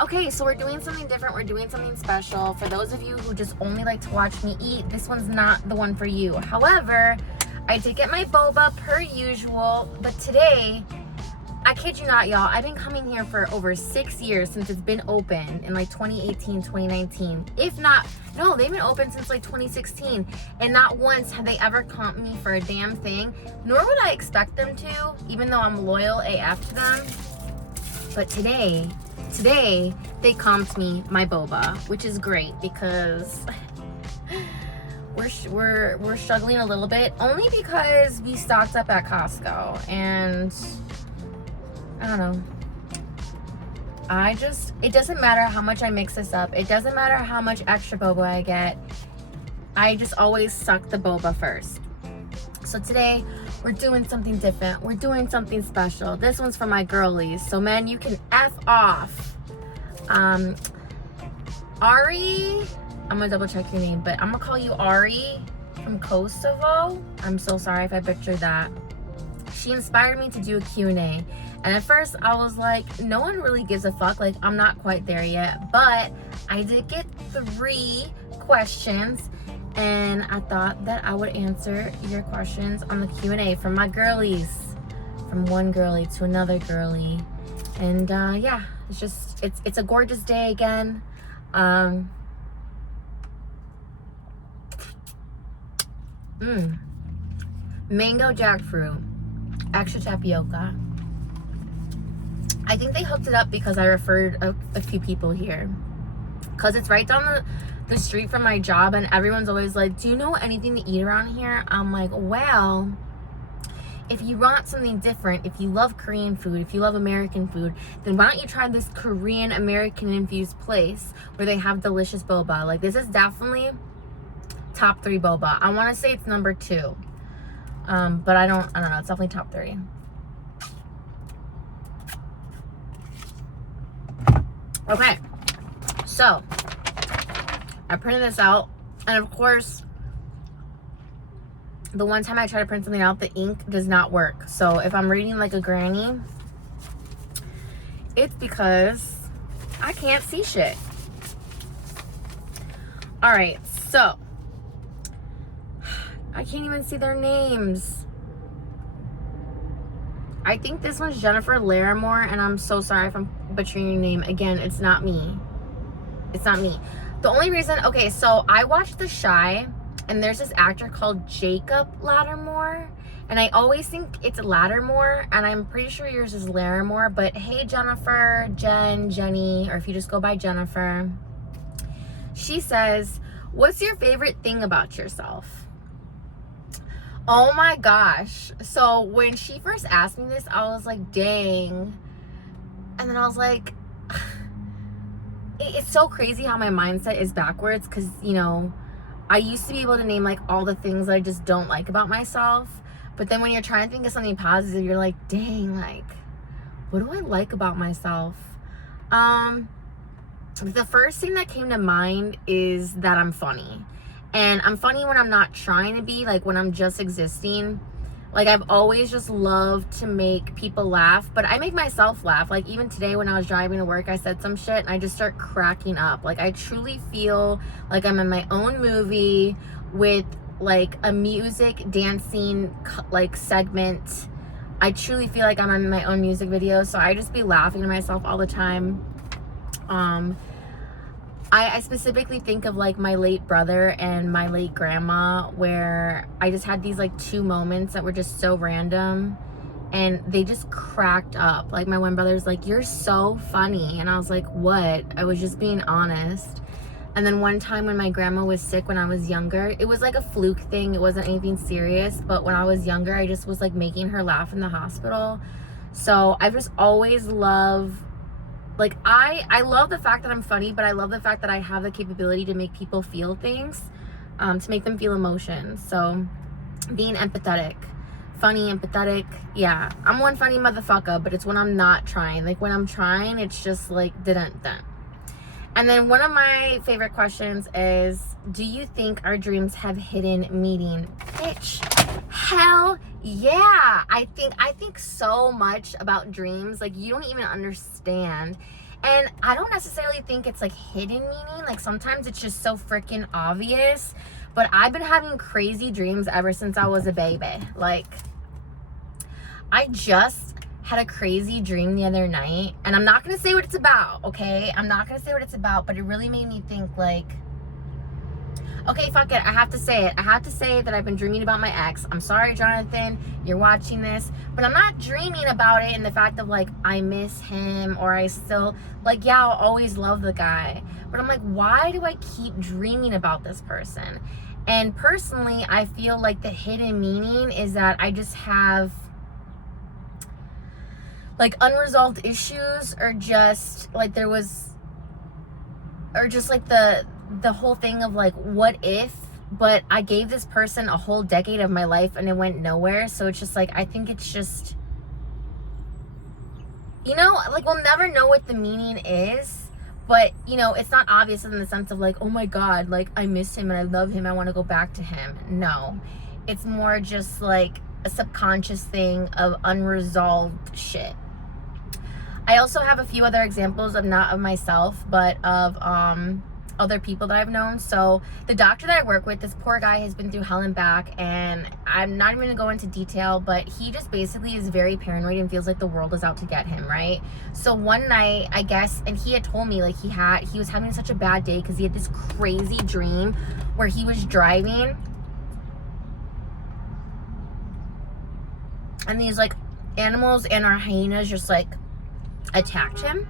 Okay, so we're doing something different. We're doing something special. For those of you who just only like to watch me eat, this one's not the one for you. However, I did get my boba per usual, but today, I kid you not, y'all, I've been coming here for over 6 years since it's been open in like 2018, 2019. If not, no, they've been open since like 2016. And not once have they ever comped me for a damn thing. Nor would I expect them to, even though I'm loyal AF to them. But today they comped me my boba, which is great because we're struggling a little bit, only because we stocked up at Costco, and I don't know. It doesn't matter how much I mix this up. It doesn't matter how much extra boba I get. I just always suck the boba first. So today, we're doing something different. We're doing something special. This one's for my girlies. So men, you can F off. Ari, I'm gonna double check your name, but I'm gonna call you Ari from Kosovo. I'm so sorry if I butchered that. She inspired me to do a Q&A. And at first I was like, no one really gives a fuck. Like, I'm not quite there yet. But I did get 3 questions. And I thought that I would answer your questions on the Q&A from my girlies. From one girly to another girly. And yeah, it's a gorgeous day again. Mango jackfruit. Extra tapioca. I think they hooked it up because I referred a few people here. Because it's right down the street from my job, and everyone's always like, do you know anything to eat around here? I'm like, well, if you want something different, if you love Korean food, if you love American food, then why don't you try this Korean American infused place where they have delicious boba. Like, this is definitely top 3 boba. I want to say it's number 2. But I don't know. It's definitely top 3. Okay. So, I printed this out. And of course, the one time I try to print something out, the ink does not work. So, if I'm reading like a granny, it's because I can't see shit. Alright, so I can't even see their names. I think this one's Jennifer Larimore, and I'm so sorry if I'm butchering your name. Again, it's not me. It's not me. The only reason, okay, so I watched The Chi, and there's this actor called Jacob Lattimore, and I always think it's Lattimore, and I'm pretty sure yours is Larimore, but hey, Jennifer, Jen, Jenny, or if you just go by Jennifer, she says, what's your favorite thing about yourself? Oh my gosh. So when she first asked me this, I was like, dang. And then I was like, it's so crazy how my mindset is backwards, because, you know, I used to be able to name like all the things that I just don't like about myself. But then when you're trying to think of something positive, you're like, dang, like, what do I like about myself? The first thing that came to mind is that I'm funny. And I'm funny when I'm not trying to be, like when I'm just existing. Like, I've always just loved to make people laugh, but I make myself laugh. Like, even today when I was driving to work, I said some shit and I just start cracking up. Like, I truly feel like I'm in my own movie with like a music dancing like segment. I truly feel like I'm in my own music video, so I just be laughing to myself all the time. I specifically think of like my late brother and my late grandma, where I just had these like 2 moments that were just so random, and they just cracked up. Like, my one brother's like, you're so funny, and I was like, what? I was just being honest. And then one time when my grandma was sick when I was younger, it was like a fluke thing, it wasn't anything serious, but when I was younger, I just was like making her laugh in the hospital. So I've just always loved, like, I love the fact that I'm funny, but I love the fact that I have the capability to make people feel things, to make them feel emotions. So being empathetic, funny, empathetic, yeah. I'm one funny motherfucker, but it's when I'm not trying. Like, when I'm trying, it's just like, dun. And then one of my favorite questions is, do you think our dreams have hidden meaning? Bitch, hell yeah. I think so much about dreams. Like, you don't even understand. And I don't necessarily think it's like hidden meaning. Like sometimes it's just so freaking obvious. But I've been having crazy dreams ever since I was a baby. Like, I just had a crazy dream the other night. And I'm not going to say what it's about, okay? I'm not going to say what it's about. But it really made me think, like, okay, fuck it. I have to say it. I have to say that I've been dreaming about my ex. I'm sorry, Jonathan. You're watching this. But I'm not dreaming about it in the fact of, like, I miss him or I still, like, yeah, I'll always love the guy. But I'm like, why do I keep dreaming about this person? And personally, I feel like the hidden meaning is that I just have, like, unresolved issues, or just, like, there was, or just, like, the whole thing of, like, what if, but I gave this person a whole decade of my life and it went nowhere. So it's just like, I think it's just, you know, like, we'll never know what the meaning is. But, you know, it's not obvious in the sense of, like, oh my God, like, I miss him and I love him, I want to go back to him. No. It's more just, like, a subconscious thing of unresolved shit. I also have a few other examples of, not of myself, but of other people that I've known. So the doctor that I work with, this poor guy has been through hell and back, and I'm not even gonna go into detail, but he just basically is very paranoid and feels like the world is out to get him, right? So one night, I guess, and he had told me, like, he was having such a bad day because he had this crazy dream where he was driving and these, like, animals and our hyenas just, like, attacked him.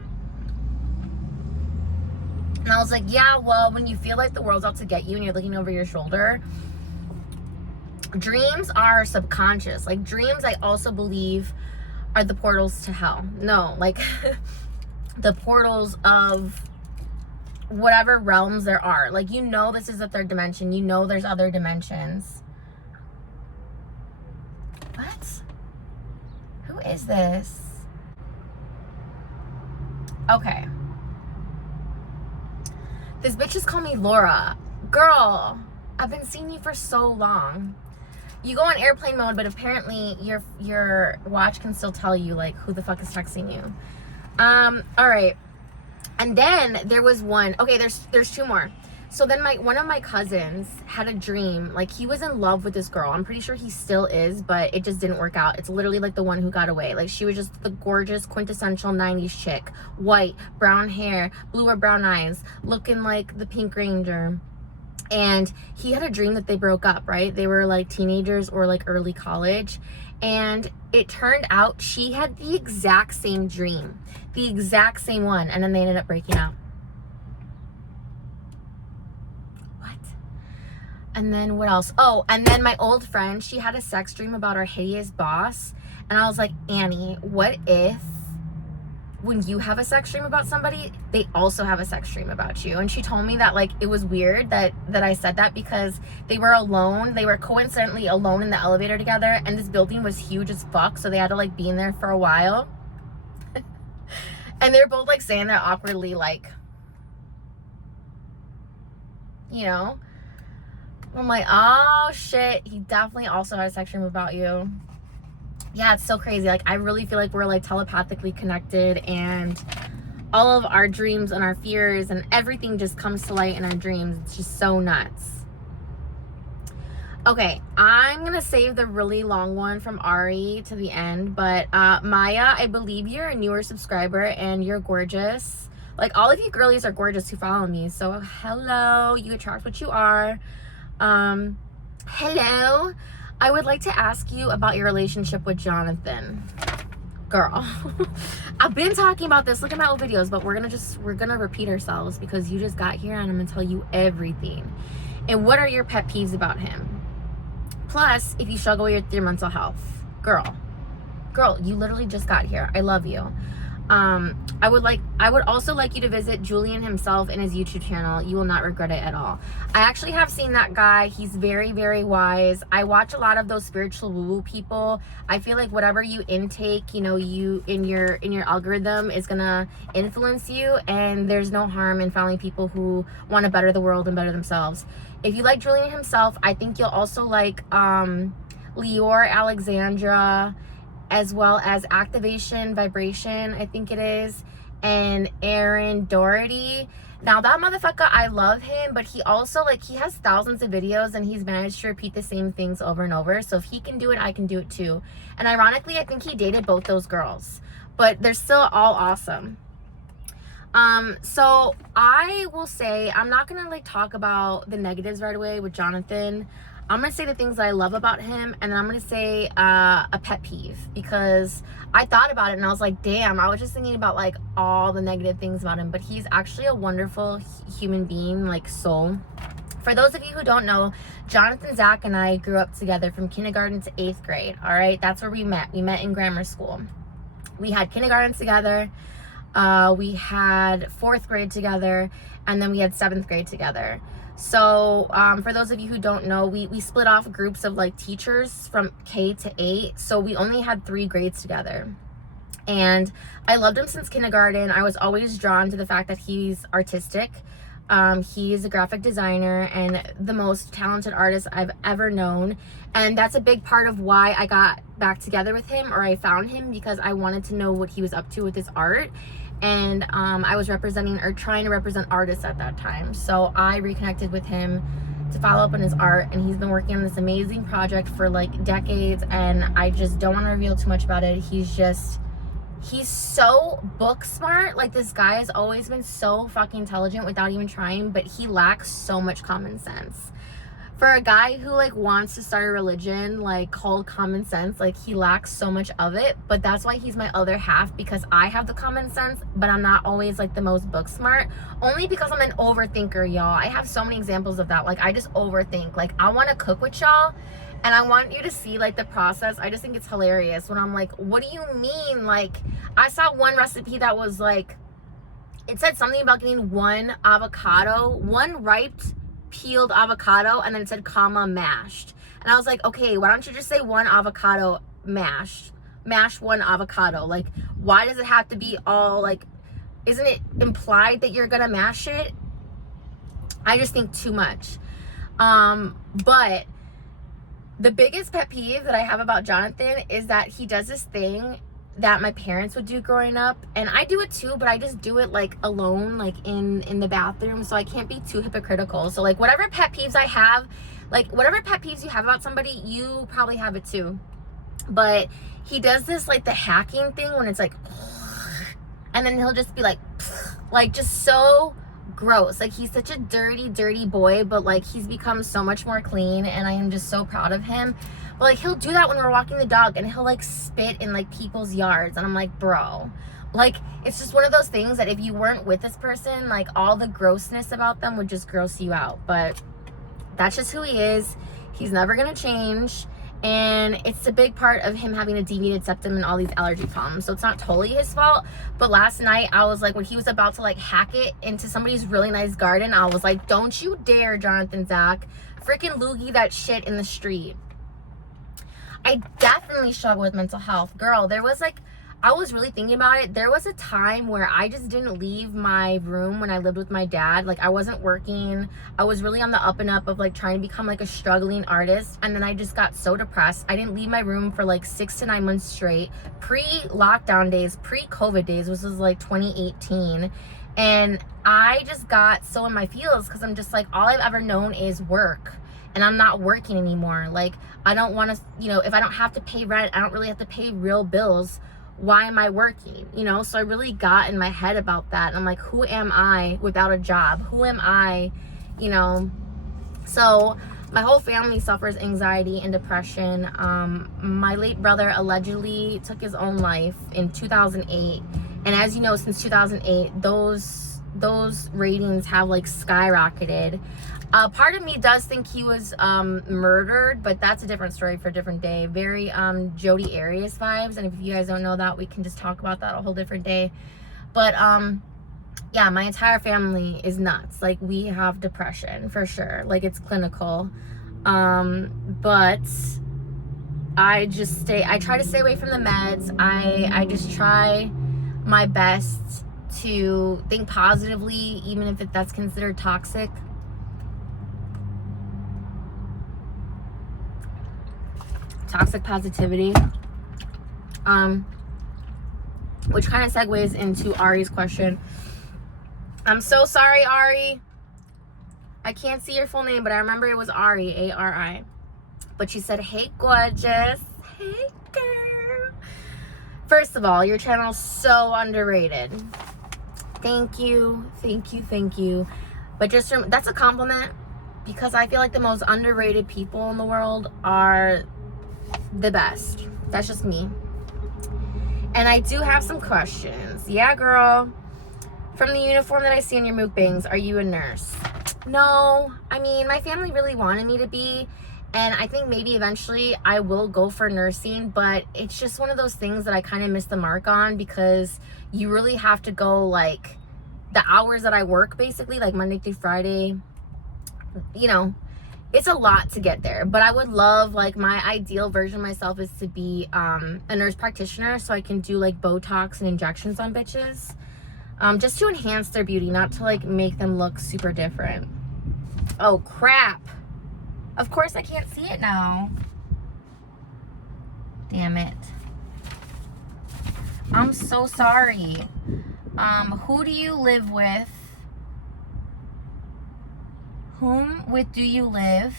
And I was like, yeah, well, when you feel like the world's out to get you and you're looking over your shoulder, dreams are subconscious. Like, dreams, I also believe, are the portals to hell. No, like, the portals of whatever realms there are. Like, you know, this is the third dimension. You know there's other dimensions. What? Who is this? Okay. This bitch just called me Laura. Girl, I've been seeing you for so long. You go on airplane mode, but apparently your watch can still tell you, like, who the fuck is texting you. All right. And then there was one. Okay, there's two more. So then one of my cousins had a dream. Like, he was in love with this girl. I'm pretty sure he still is, but it just didn't work out. It's literally like the one who got away. Like, she was just the gorgeous, quintessential 90s chick. White, brown hair, blue or brown eyes, looking like the Pink Ranger. And he had a dream that they broke up, right? They were like teenagers or like early college. And it turned out she had the exact same dream. The exact same one. And then they ended up breaking up. And then what else? Oh, and then my old friend, she had a sex dream about our hideous boss. And I was like, Annie, what if when you have a sex dream about somebody, they also have a sex dream about you? And she told me that, like, it was weird that I said that because they were alone. They were coincidentally alone in the elevator together. And this building was huge as fuck. So they had to, like, be in there for a while. And they're both, like, saying there awkwardly, like, you know. I'm like, oh shit, he definitely also had a sex dream about you. Yeah, it's so crazy. Like, I really feel like we're, like, telepathically connected, and all of our dreams and our fears and everything just comes to light in our dreams. It's just so nuts. Okay, I'm gonna save the really long one from Ari to the end, but Maya, I believe you're a newer subscriber and you're gorgeous. Like, all of you girlies are gorgeous who follow me, so hello, you attract what you are. Hello, I would like to ask you about your relationship with Jonathan. Girl, I've been talking about this. Look at my old videos, but we're gonna repeat ourselves because you just got here and I'm gonna tell you everything. And what are your pet peeves about him? Plus, if you struggle with your mental health. Girl, you literally just got here. I love you. I would also like you to visit Julian himself and his YouTube channel. You will not regret it at all. I actually have seen that guy. He's very, very wise. I watch a lot of those spiritual woo-woo people. I feel like whatever you intake, you know, you in your algorithm is gonna influence you, and there's no harm in following people who want to better the world and better themselves. If you like Julian himself, I think you'll also like Lior Alexandra, as well as Activation Vibration, I think it is. and Aaron Doherty. Now that motherfucker, I love him, but he also, like, he has thousands of videos and he's managed to repeat the same things over and over. So if he can do it, I can do it too. And ironically, I think he dated both those girls, but they're still all awesome. So I will say, I'm not gonna like talk about the negatives right away with Jonathan. I'm gonna say the things that I love about him, and then I'm gonna say a pet peeve, because I thought about it and I was like, damn, I was just thinking about like all the negative things about him, but he's actually a wonderful human being, like soul. For those of you who don't know, Jonathan, Zach, and I grew up together from kindergarten to 8th grade. All right, that's where we met. We met in grammar school. We had kindergarten together. We had 4th grade together, and then we had 7th grade together. So for those of you who don't know, we split off groups of like teachers from K to 8. So we only had 3 grades together. And I loved him since kindergarten. I was always drawn to the fact that he's artistic. He is a graphic designer and the most talented artist I've ever known. And that's a big part of why I got back together with him, or I found him, because I wanted to know what he was up to with his art. And I was representing, or trying to represent, artists at that time. So I reconnected with him to follow up on his art, and he's been working on this amazing project for like decades, and I just don't want to reveal too much about it. He's so book smart. Like, this guy has always been so fucking intelligent without even trying, but he lacks so much common sense. For a guy who like wants to start a religion like called common sense, like, he lacks so much of it. But that's why he's my other half, because I have the common sense, but I'm not always like the most book smart, only because I'm an overthinker, y'all. I have so many examples of that. Like, I just overthink. Like, I want to cook with y'all and I want you to see like the process. I just think it's hilarious when I'm like, what do you mean? Like, I saw one recipe that was like, it said something about getting one ripe peeled avocado, and then it said comma mashed, and I was like, okay, why don't you just say one avocado mashed, mash one avocado? Like, why does it have to be all like, isn't it implied that you're gonna mash it? I just think too much. But the biggest pet peeve that I have about Jonathan is that he does this thing that my parents would do growing up, and I do it too, but I just do it like alone, like in the bathroom, so I can't be too hypocritical. So like, whatever pet peeves I have, like whatever pet peeves you have about somebody, you probably have it too. But he does this like the hacking thing when it's like, and then he'll just be like just so gross. Like, he's such a dirty boy, but like, he's become so much more clean, and I am just so proud of him. But like, he'll do that when we're walking the dog, and he'll like spit in like people's yards, and I'm like, bro, like, it's just one of those things that if you weren't with this person, like, all the grossness about them would just gross you out. But that's just who he is. He's never gonna change, and it's a big part of him having a deviated septum and all these allergy problems. So it's not totally his fault. But last night I was like, when he was about to like hack it into somebody's really nice garden, I was like, don't you dare, Jonathan, Zach, freaking loogie that shit in the street. I definitely struggle with mental health. Girl, there was like, I was really thinking about it. There was a time where I just didn't leave my room when I lived with my dad. Like, I wasn't working. I was really on the up and up of like trying to become like a struggling artist. And then I just got so depressed. I didn't leave my room for like 6 to 9 months straight. Pre-lockdown days, pre-COVID days, which was like 2018. And I just got so in my feels, because I'm just like, all I've ever known is work. And I'm not working anymore. Like, I don't want to, you know, if I don't have to pay rent, I don't really have to pay real bills. Why am I working? You know, so I really got in my head about that. And I'm like, who am I without a job? Who am I, you know? So my whole family suffers anxiety and depression. My late brother allegedly took his own life in 2008. And as you know, since 2008, those ratings have like skyrocketed. Part of me does think he was murdered, but that's a different story for a different day. Very Jodi Arias vibes, and if you guys don't know that, we can just talk about that a whole different day. But yeah, my entire family is nuts. Like, we have depression for sure. Like, it's clinical. But I try to stay away from the meds. I just try my best to think positively, even if that's considered toxic. Toxic positivity. which kind of segues into Ari's question. I'm so sorry, Ari. I can't see your full name, but I remember it was Ari, A-R-I. But she said, hey, gorgeous. Hey, girl. First of all, your channel is so underrated. Thank you. But just that's a compliment, because I feel like the most underrated people in the world are the best. That's just me. And I do have some questions. Yeah, girl. From the uniform that I see in your mukbangs, are you a nurse? No. I mean, my family really wanted me to be, and I think maybe eventually I will go for nursing, but it's just one of those things that I kind of missed the mark on, because you really have to go, like, the hours that I work, basically, like Monday through Friday, you know, it's a lot to get there. But I would love, like, my ideal version of myself is to be a nurse practitioner, so I can do, like, Botox and injections on bitches. Just to enhance their beauty, not to, like, make them look super different. Oh, crap. Of course I can't see it now. Damn it. I'm so sorry. Who do you live with? Whom with do you live?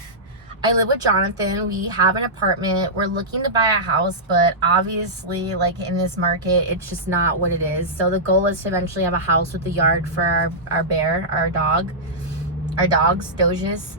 I live with Jonathan. We have an apartment. We're looking to buy a house, but obviously, like, in this market, it's just not what it is. So the goal is to eventually have a house with a yard for our bear, our dogs, Doges.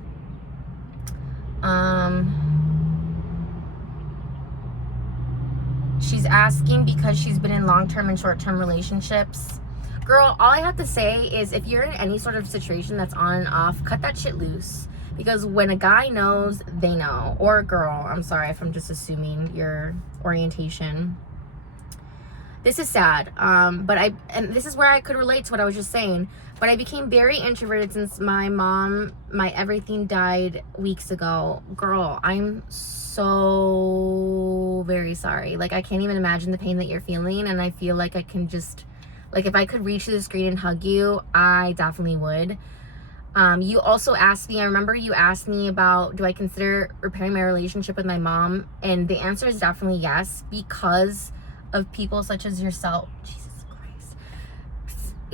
She's asking because she's been in long-term and short-term relationships. Girl, all I have to say is, if you're in any sort of situation that's on and off, cut that shit loose. Because when a guy knows, they know. Or a girl. I'm sorry if I'm just assuming your orientation. This is sad. And this is where I could relate to what I was just saying. But I became very introverted since my everything died weeks ago. Girl, I'm so very sorry. Like, I can't even imagine the pain that you're feeling. And I feel like I can just, like, if I could reach the screen and hug you, I definitely would. You also asked me, I remember you asked me about, do I consider repairing my relationship with my mom? And the answer is definitely yes, because of people such as yourself, Jesus Christ,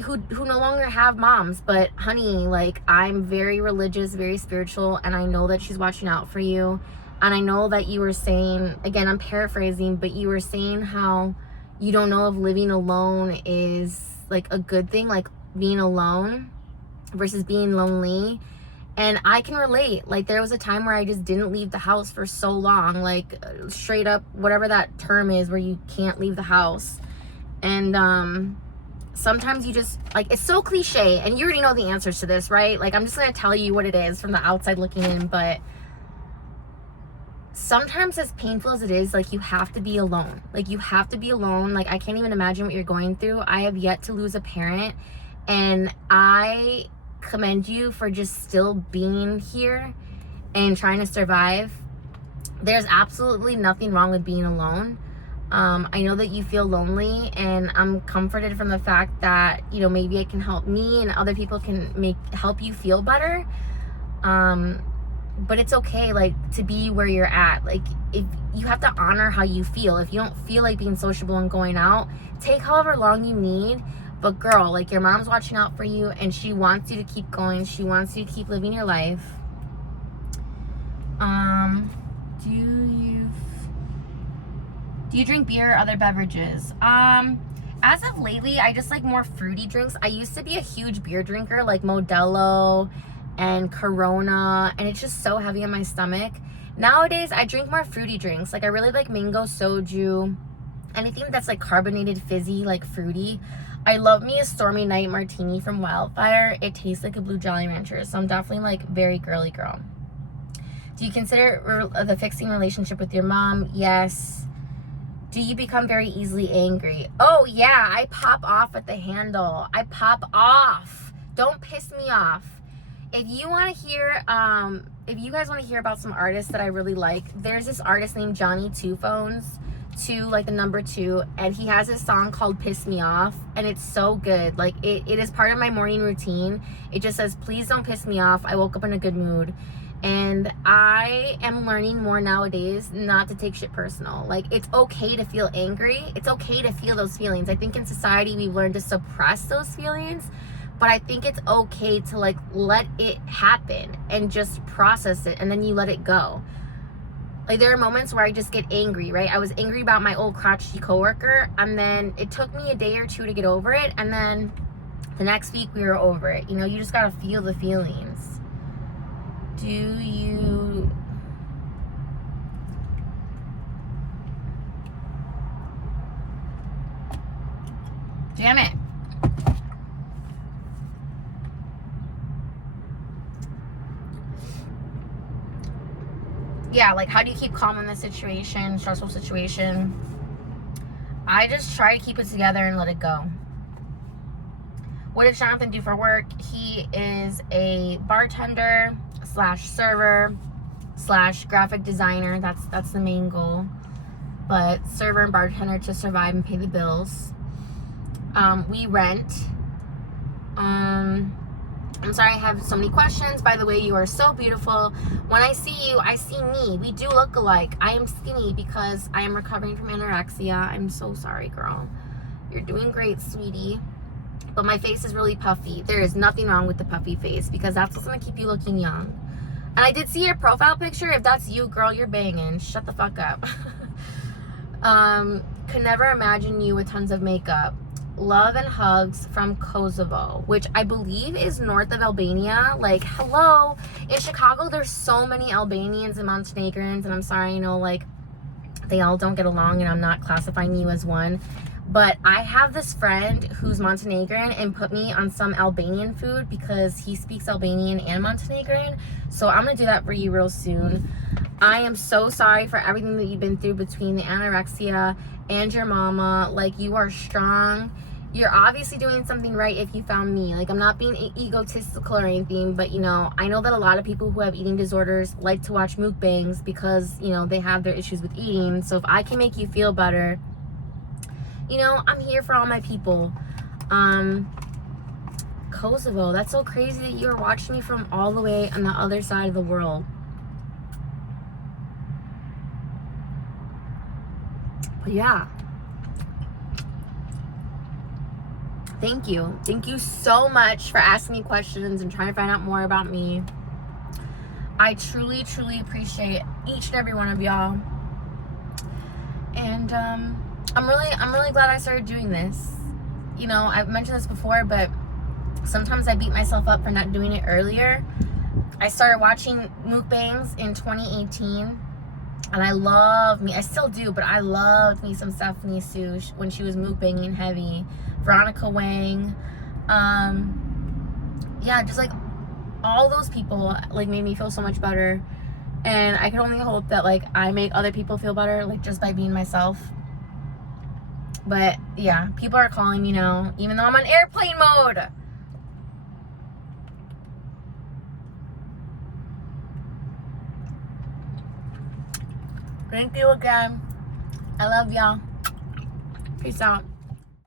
who no longer have moms. But honey, like, I'm very religious, very spiritual, and I know that she's watching out for you. And I know that you were saying, again, I'm paraphrasing, but you were saying how you don't know if living alone is, like, a good thing, like being alone versus being lonely. And I can relate. Like, there was a time where I just didn't leave the house for so long, like, straight up, whatever that term is, where you can't leave the house. And sometimes you just, like, it's so cliche, and you already know the answers to this, right? Like, I'm just gonna tell you what it is from the outside looking in, but sometimes, as painful as it is, like, you have to be alone. Like, you have to be alone. Like, I can't even imagine what you're going through. I have yet to lose a parent, and I commend you for just still being here and trying to survive. There's absolutely nothing wrong with being alone. I know that you feel lonely, and I'm comforted from the fact that, you know, maybe it can help me and other people can help you feel better. But it's okay, like, to be where you're at. Like, if you have to honor how you feel. If you don't feel like being sociable and going out, take however long you need. But girl, like, your mom's watching out for you, and she wants you to keep going. She wants you to keep living your life. Do you drink beer or other beverages? As of lately, I just like more fruity drinks. I used to be a huge beer drinker, like Modelo and Corona, and it's just so heavy on my stomach. Nowadays, I drink more fruity drinks. Like, I really like mango soju, anything that's like carbonated, fizzy, like fruity. I love me a Stormy Night martini from Wildfire. It tastes like a Blue Jolly Rancher, so I'm definitely, like, very girly girl. Do you consider the fixing relationship with your mom? Yes. Do you become very easily angry? Oh yeah, I pop off at the handle. I pop off. Don't piss me off. If you want to hear, if you guys want to hear about some artists that I really like, there's this artist named Johnny Two Phones, 2 like the number 2, and he has this song called Piss Me Off, and it's so good. Like, it is part of my morning routine. It just says, please don't piss me off. I woke up in a good mood. And I am learning more nowadays not to take shit personal. Like, it's okay to feel angry. It's okay to feel those feelings. I think in society we've learned to suppress those feelings, but I think it's okay to like let it happen and just process it, and then you let it go. Like, there are moments where I just get angry, right? I was angry about my old crotchety coworker, and then it took me a day or two to get over it, and then the next week we were over it. You know, you just gotta feel the feelings. Do you... Damn it. Yeah, like, how do you keep calm in this situation, stressful situation? I just try to keep it together and let it go. What did Jonathan do for work? He is a bartender slash server slash graphic designer. That's the main goal. But server and bartender to survive and pay the bills. We rent. I'm sorry I have so many questions. By the way, you are so beautiful. When I see you, I see me. We do look alike. I am skinny because I am recovering from anorexia. I'm so sorry, girl. You're doing great, sweetie. But my face is really puffy. There is nothing wrong with the puffy face because that's what's going to keep you looking young. And I did see your profile picture. If that's you, girl, you're banging. Shut the fuck up. Could never imagine you with tons of makeup. Love and hugs from Kosovo, which I believe is north of Albania. Like, hello. In Chicago, there's so many Albanians and Montenegrins, and I'm sorry, you know, like, they all don't get along, and I'm not classifying you as one. But I have this friend who's Montenegrin and put me on some Albanian food because he speaks Albanian and Montenegrin. So I'm going to do that for you real soon. I am so sorry for everything that you've been through between the anorexia and your mama. Like, you are strong. You're obviously doing something right if you found me. Like, I'm not being egotistical or anything, but, you know, I know that a lot of people who have eating disorders like to watch mukbangs because, you know, they have their issues with eating. So if I can make you feel better, you know, I'm here for all my people. Kosovo, that's so crazy that you were watching me from all the way on the other side of the world. But yeah. Thank you. Thank you so much for asking me questions and trying to find out more about me. I truly, truly appreciate each and every one of y'all. And I'm really glad I started doing this. You know, I've mentioned this before, but sometimes I beat myself up for not doing it earlier. I started watching mukbangs in 2018. And I still do, but I loved me some Stephanie Su when she was mukbanging heavy. Veronica Wang. Yeah, just like all those people like made me feel so much better. And I can only hope that like I make other people feel better, like just by being myself. But yeah, people are calling me now, even though I'm on airplane mode. Thank you again. I love y'all. Peace out.